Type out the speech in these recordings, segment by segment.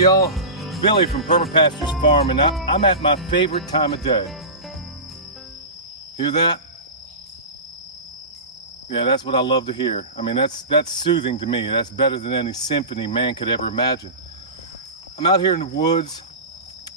y'all, Billy from Perma Pastures Farm, and I'm at my favorite time of day. Hear that? Yeah, that's what I love to hear. I mean, that's soothing to me. That's better than any symphony man could ever imagine. I'm out here in the woods,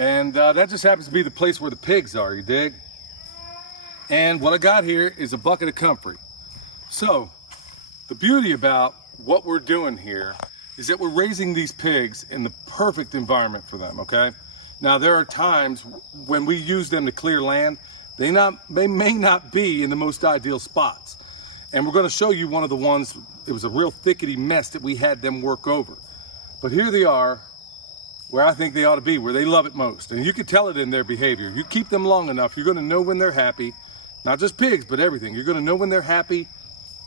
and that just happens to be the place where the pigs are, you dig? And what I got here is a bucket of comfrey. So, the beauty about what we're doing here is that we're raising these pigs in the perfect environment for them, okay? Now, there are times when we use them to clear land, they may not be in the most ideal spots. And we're gonna show you one of the ones, it was a real thickety mess that we had them work over. But here they are, where I think they ought to be, where they love it most. And you can tell it in their behavior. You keep them long enough, you're gonna know when they're happy. Not just pigs, but everything. You're gonna know when they're happy,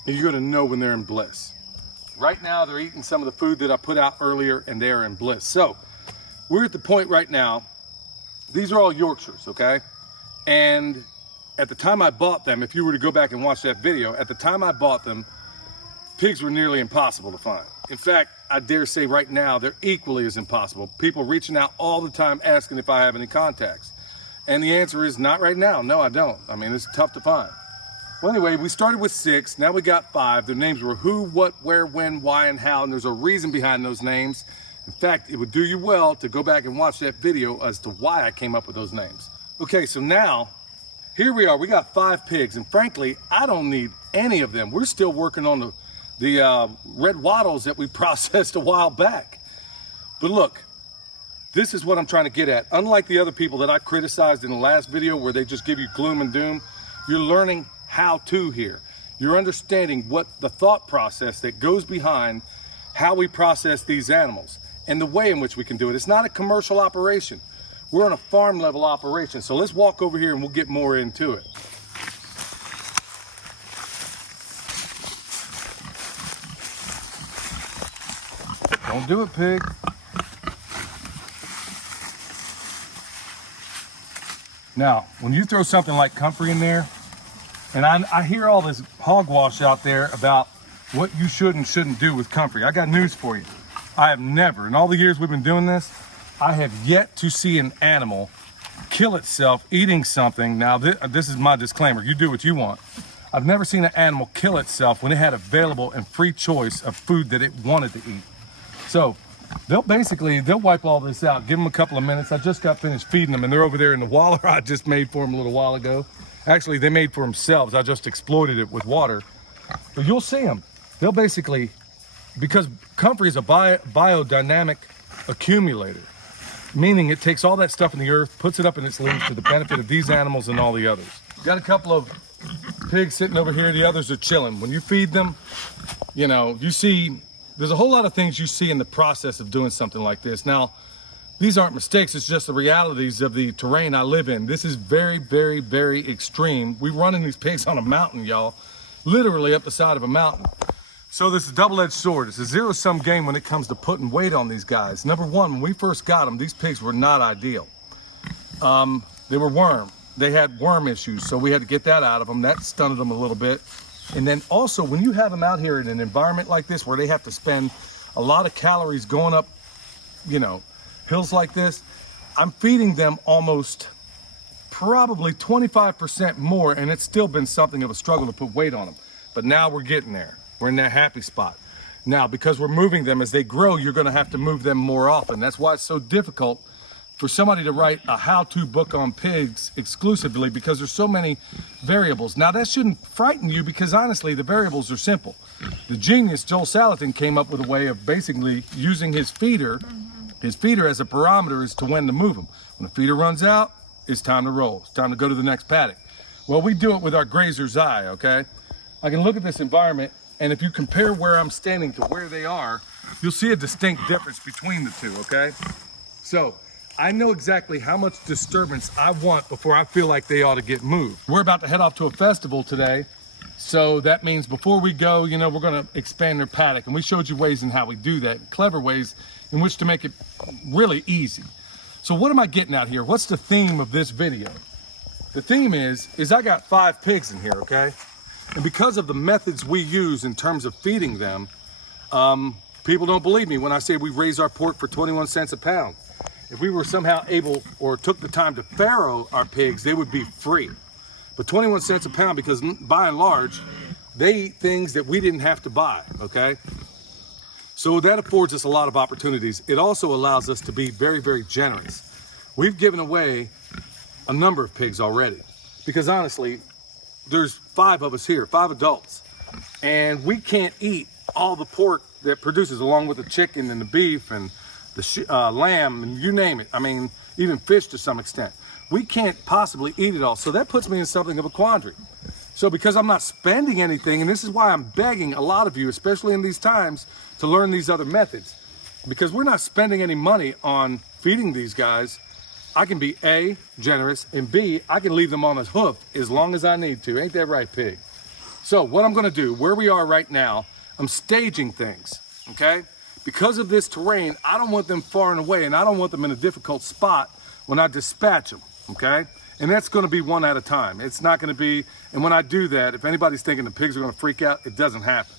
and you're gonna know when they're in bliss. Right now, they're eating some of the food that I put out earlier, and they are in bliss. So, we're at the point right now, these are all Yorkshires, okay? And at the time I bought them, if you were to go back and watch that video, at the time I bought them, pigs were nearly impossible to find. In fact, I dare say right now, they're equally as impossible. People reaching out all the time asking if I have any contacts. And the answer is not right now. No, I don't. I mean, it's tough to find. Well, anyway, we started with 6, now we got 5. Their names were who, what, where, when, why, and how, and there's a reason behind those names. In fact, it would do you well to go back and watch that video as to why I came up with those names. Okay, so now, here we are, we got 5 pigs, and frankly, I don't need any of them. We're still working on the red wattles that we processed a while back. But look, this is what I'm trying to get at. Unlike the other people that I criticized in the last video where they just give you gloom and doom, you're learning how to here. You're understanding what the thought process that goes behind how we process these animals and the way in which we can do it. It's not a commercial operation. We're on a farm level operation. So let's walk over here and we'll get more into it. Don't do it, pig. Now, when you throw something like comfrey in there, and I hear all this hogwash out there about what you should and shouldn't do with comfrey. I got news for you. I have never, in all the years we've been doing this, I have yet to see an animal kill itself eating something. Now, this is my disclaimer. You do what you want. I've never seen an animal kill itself when it had available and free choice of food that it wanted to eat. So, they'll wipe all this out. Give them a couple of minutes. I just got finished feeding them, and they're over there in the waller I just made for them a little while ago. Actually, they made for themselves. I just exploited it with water. But you'll see them. They'll basically, because comfrey is a biodynamic accumulator, meaning it takes all that stuff in the earth, puts it up in its leaves for the benefit of these animals and all the others. Got a couple of pigs sitting over here. The others are chilling. When you feed them, you know, you see, there's a whole lot of things you see in the process of doing something like this. Now, these aren't mistakes, it's just the realities of the terrain I live in. This is very, very, very extreme. We're running these pigs on a mountain, y'all. Literally up the side of a mountain. So this is a double-edged sword. It's a zero-sum game when it comes to putting weight on these guys. Number one, when we first got them, these pigs were not ideal. They were worm. They had worm issues, so we had to get that out of them. That stunted them a little bit. And then also, when you have them out here in an environment like this where they have to spend a lot of calories going up, you know, hills like this, I'm feeding them almost probably 25% more, and it's still been something of a struggle to put weight on them. But now we're getting there. We're in that happy spot. Now, because we're moving them as they grow, you're gonna have to move them more often. That's why it's so difficult for somebody to write a how-to book on pigs exclusively, because there's so many variables. Now, that shouldn't frighten you, because honestly, the variables are simple. The genius Joel Salatin came up with a way of basically using his feeder as a barometer as to when to move them. When the feeder runs out, it's time to roll. It's time to go to the next paddock. Well, we do it with our grazer's eye, okay? I can look at this environment, and if you compare where I'm standing to where they are, you'll see a distinct difference between the two, okay? So, I know exactly how much disturbance I want before I feel like they ought to get moved. We're about to head off to a festival today, so that means before we go, you know, we're gonna expand their paddock, and we showed you ways in how we do that, clever ways in which to make it really easy. So what am I getting at here? What's the theme of this video? The theme is I got 5 pigs in here, okay? And because of the methods we use in terms of feeding them, People don't believe me when I say we raise our pork for 21 cents a pound. If we were somehow able or took the time to farrow our pigs, they would be free. But 21 cents a pound because by and large, they eat things that we didn't have to buy, okay? So that affords us a lot of opportunities. It also allows us to be very, very generous. We've given away a number of pigs already because honestly, there's 5 of us here, 5 adults, and we can't eat all the pork that produces along with the chicken and the beef and the lamb and you name it. I mean, even fish to some extent. We can't possibly eat it all. So that puts me in something of a quandary. So because I'm not spending anything, and this is why I'm begging a lot of you, especially in these times, to learn these other methods. Because we're not spending any money on feeding these guys, I can be A, generous, and B, I can leave them on a hoof as long as I need to. Ain't that right, pig? So what I'm gonna do, where we are right now, I'm staging things, okay? Because of this terrain, I don't want them far and away, and I don't want them in a difficult spot when I dispatch them, okay? And that's gonna be one at a time. It's not gonna be, and when I do that, if anybody's thinking the pigs are gonna freak out, it doesn't happen.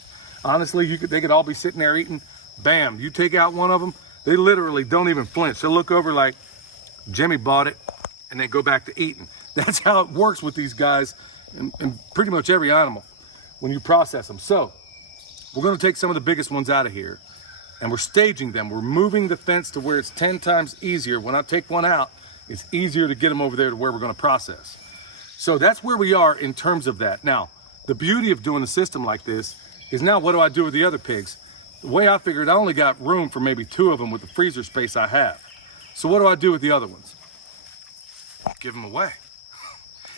Honestly, they could all be sitting there eating, bam, you take out one of them, they literally don't even flinch. They'll look over like, Jimmy bought it, and then go back to eating. That's how it works with these guys and pretty much every animal when you process them. So, we're gonna take some of the biggest ones out of here, and we're staging them. We're moving the fence to where it's 10 times easier. When I take one out, it's easier to get them over there to where we're gonna process. So that's where we are in terms of that. Now, the beauty of doing a system like this is now what do I do with the other pigs? The way I figured, I only got room for maybe 2 of them with the freezer space I have. So what do I do with the other ones? Give them away.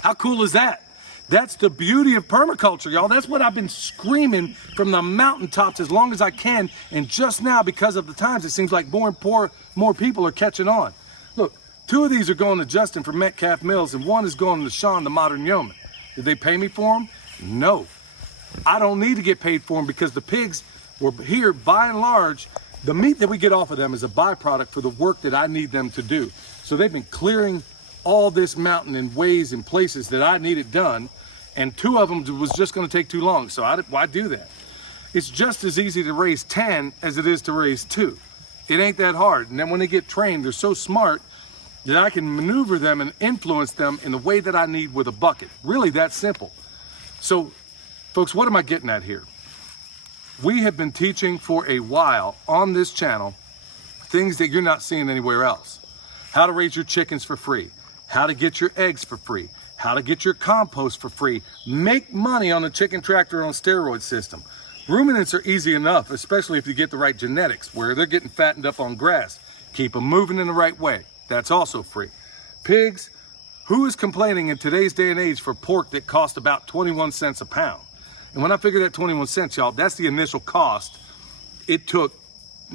How cool is that? That's the beauty of permaculture, y'all. That's what I've been screaming from the mountaintops as long as I can. And just now, because of the times, it seems like more people are catching on. Look, 2 of these are going to Justin from Metcalf Mills, and 1 is going to Sean, the Modern Yeoman. Did they pay me for them? No. I don't need to get paid for them because the pigs were here, by and large, the meat that we get off of them is a byproduct for the work that I need them to do. So they've been clearing all this mountain in ways and places that I needed done, and 2 of them was just gonna take too long, so why do that? It's just as easy to raise 10 as it is to raise 2. It ain't that hard, and then when they get trained, they're so smart that I can maneuver them and influence them in the way that I need with a bucket. Really that simple. So, folks, what am I getting at here? We have been teaching for a while on this channel things that you're not seeing anywhere else. How to raise your chickens for free, how to get your eggs for free, how to get your compost for free, make money on the chicken tractor on steroid system. Ruminants are easy enough, especially if you get the right genetics, where they're getting fattened up on grass. Keep them moving in the right way. That's also free. Pigs, who is complaining in today's day and age for pork that cost about 21 cents a pound? And when I figure that 21 cents, y'all, that's the initial cost it took.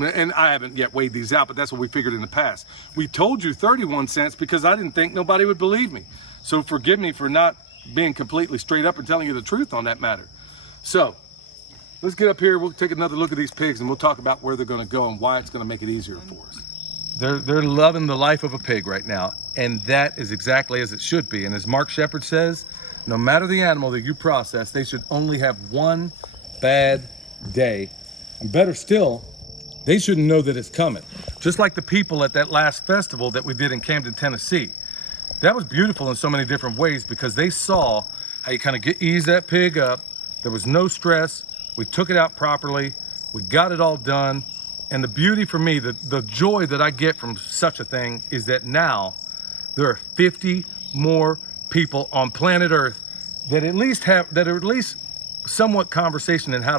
And I haven't yet weighed these out, but that's what we figured in the past. We told you 31 cents because I didn't think nobody would believe me. So forgive me for not being completely straight up and telling you the truth on that matter. So let's get up here. We'll take another look at these pigs and we'll talk about where they're going to go and why it's going to make it easier for us. They're loving the life of a pig right now. And that is exactly as it should be. And as Mark Shepard says, no matter the animal that you process, they should only have one bad day. And better still, they shouldn't know that it's coming. Just like the people at that last festival that we did in Camden, Tennessee. That was beautiful in so many different ways because they saw how you kind of ease that pig up. There was no stress. We took it out properly. We got it all done. And the beauty for me, the joy that I get from such a thing is that now there are 50 more people on planet Earth that are at least somewhat conversational in how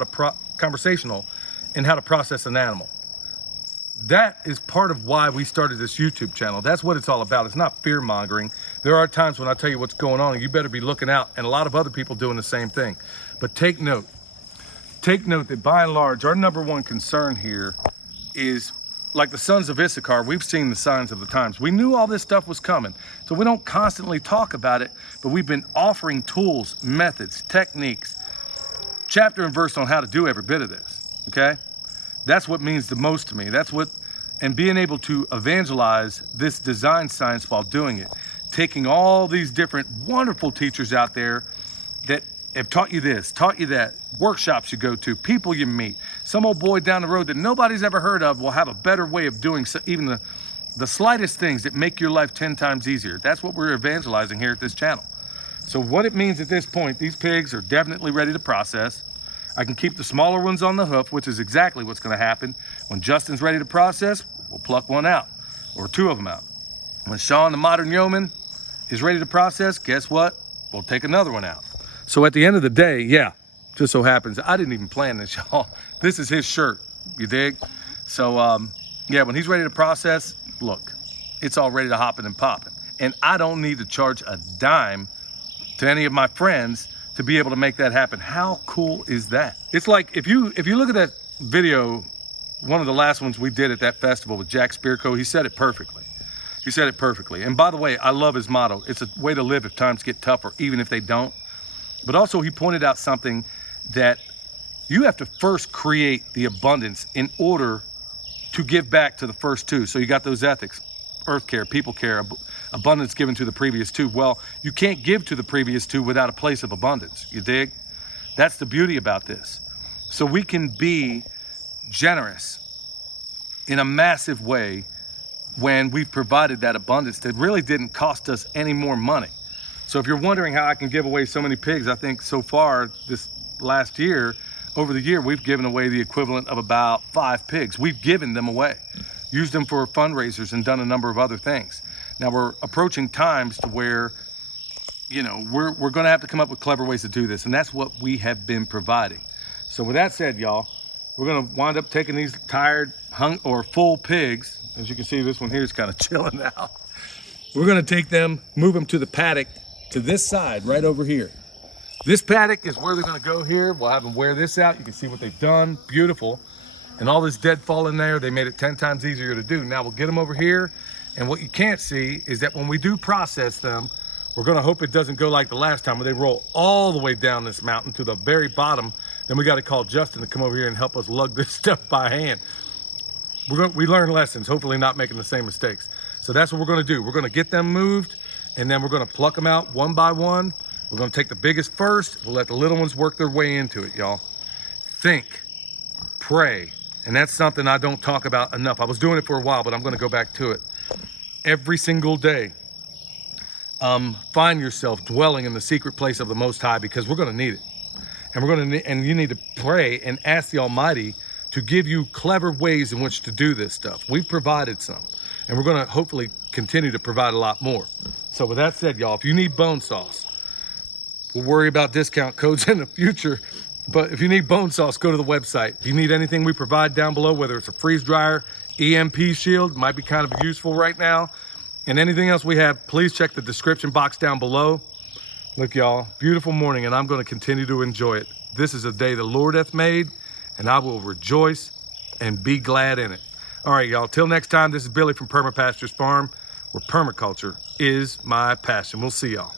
to process an animal. That is part of why we started this YouTube channel. That's what it's all about. It's not fear mongering. There are times when I tell you what's going on and you better be looking out, and a lot of other people doing the same thing. But take note that by and large, our number one concern here is, like the sons of Issachar, we've seen the signs of the times. We knew all this stuff was coming, so we don't constantly talk about it, but we've been offering tools, methods, techniques, chapter and verse on how to do every bit of this, okay? That's what means the most to me. And being able to evangelize this design science while doing it, taking all these different wonderful teachers out there that have taught you this, taught you that, workshops you go to, people you meet, some old boy down the road that nobody's ever heard of will have a better way of doing even the slightest things that make your life 10 times easier. That's what we're evangelizing here at this channel. So what it means at this point, these pigs are definitely ready to process. I can keep the smaller ones on the hoof, which is exactly what's going to happen. When Justin's ready to process, we'll pluck one out, or 2 of them out. When Sean, the modern yeoman, is ready to process, guess what? We'll take another one out. So at the end of the day, yeah, just so happens, I didn't even plan this, y'all. This is his shirt, you dig? So yeah, when he's ready to process, look, it's all ready to hopping and popping. And I don't need to charge a dime to any of my friends to be able to make that happen. How cool is that? It's like, if you look at that video, one of the last ones we did at that festival with Jack Spearco, he said it perfectly. He said it perfectly. And by the way, I love his motto. It's a way to live if times get tougher, even if they don't. But also he pointed out something that you have to first create the abundance in order to give back to the first 2. So you got those ethics, earth care, people care, abundance given to the previous 2. Well, you can't give to the previous 2 without a place of abundance, you dig? That's the beauty about this. So we can be generous in a massive way when we've provided that abundance that really didn't cost us any more money. So if you're wondering how I can give away so many pigs, I think so far this last year, over the year, we've given away the equivalent of about 5 pigs. We've given them away, used them for fundraisers and done a number of other things. Now we're approaching times to where, you know, we're going to have to come up with clever ways to do this. And that's what we have been providing. So with that said, y'all, we're going to wind up taking these tired, full pigs. As you can see, this one here is kind of chilling now. We're going to take them, move them to the paddock to this side, right over here. This paddock is where they're going to go here. We'll have them wear this out. You can see what they've done. Beautiful. And all this deadfall in there, they made it 10 times easier to do. Now we'll get them over here. And what you can't see is that when we do process them, we're going to hope it doesn't go like the last time where they roll all the way down this mountain to the very bottom. Then we got to call Justin to come over here and help us lug this stuff by hand. We learn lessons, hopefully not making the same mistakes. So that's what we're going to do. We're going to get them moved, and then we're going to pluck them out one by one. We're going to take the biggest first. We'll let the little ones work their way into it, y'all. Think, pray, and that's something I don't talk about enough. I was doing it for a while, but I'm going to go back to it. Every single day, find yourself dwelling in the secret place of the Most High, because we're going to need it. And you need to pray and ask the Almighty to give you clever ways in which to do this stuff. We've provided some, and we're going to hopefully continue to provide a lot more. So with that said, y'all, if you need bone sauce, we'll worry about discount codes in the future, but if you need bone sauce, go to the website. If you need anything we provide down below, whether it's a freeze dryer, EMP shield, might be kind of useful right now, and anything else we have, please check the description box down below. Look, y'all, beautiful morning, and I'm going to continue to enjoy it. This is a day the Lord hath made, and I will rejoice and be glad in it. All right, y'all, till next time, this is Billy from Perma Pastures Farm, where permaculture is my passion. We'll see y'all.